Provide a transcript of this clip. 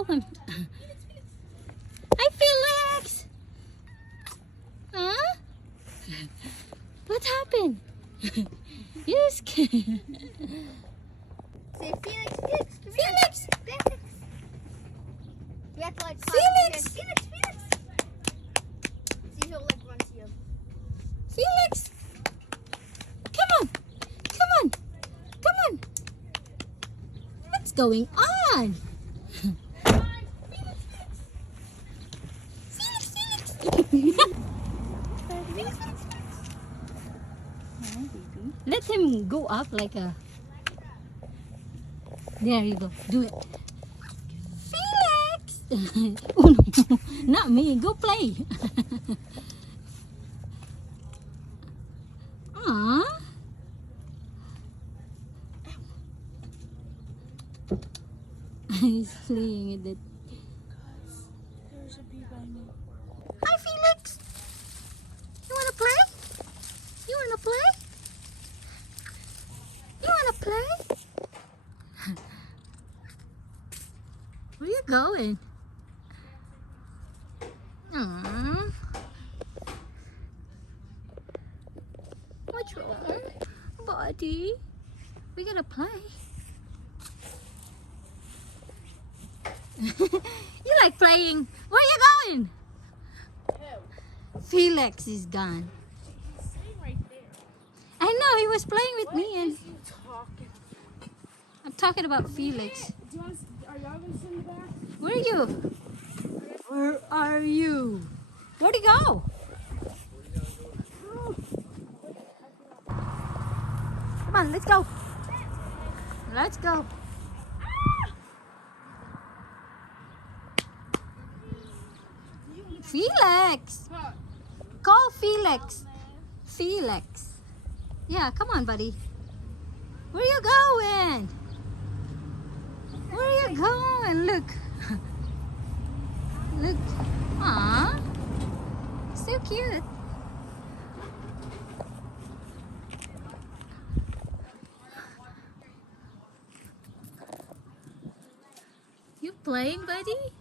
Call him. Hi, Felix. Huh? What happened? You're scared. Say Felix, Felix, come Felix. here. Felix. You have to like Felix. Felix, Felix. See if he'll like run to you. Felix. Come on. Come on. Come on. What's going on? Let him go up like a... There you go. Do it. Felix! Oh no, not me. Go play. Aww. He's playing with it. There's a bee by me. Hi, Felix. You wanna play? You wanna play? You wanna play? Where you going? Aww. What's wrong, buddy? We gotta play. You like playing? Where you going? Felix is gone. He's sitting right there. I know, he was playing with me and You talking? I'm talking about Felix. Do you want to, are y'all gonna sit in the back? Where are you? Where are you? Where'd he go? Come on, let's go. Let's go. Felix! Call Felix. Felix. Yeah, come on, buddy. Where you going? Where you going? Look. Look. Aww. So cute. You playing, buddy?